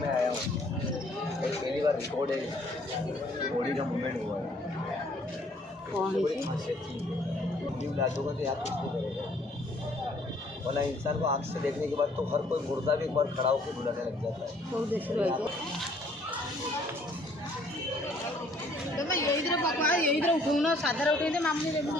में आया हूँ, एक पहली बार रिकॉर्ड है बॉडी का मूवमेंट हुआ है। बड़ी खासियत चीज़ है, न्यू लादोगा तो याद कुछ नहीं करेगा, वरना इंसान को आँख से देखने के बाद तो हर कोई मुर्दा भी एक बार खड़ा होकर बुलाने लग जाता है। तो मैं यही तरह पकवा यही तरह उठूँ ना साधारण उठे थे मामले में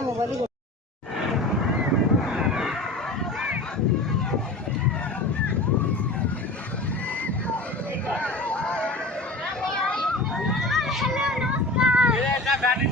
मोबाइल गाड़ी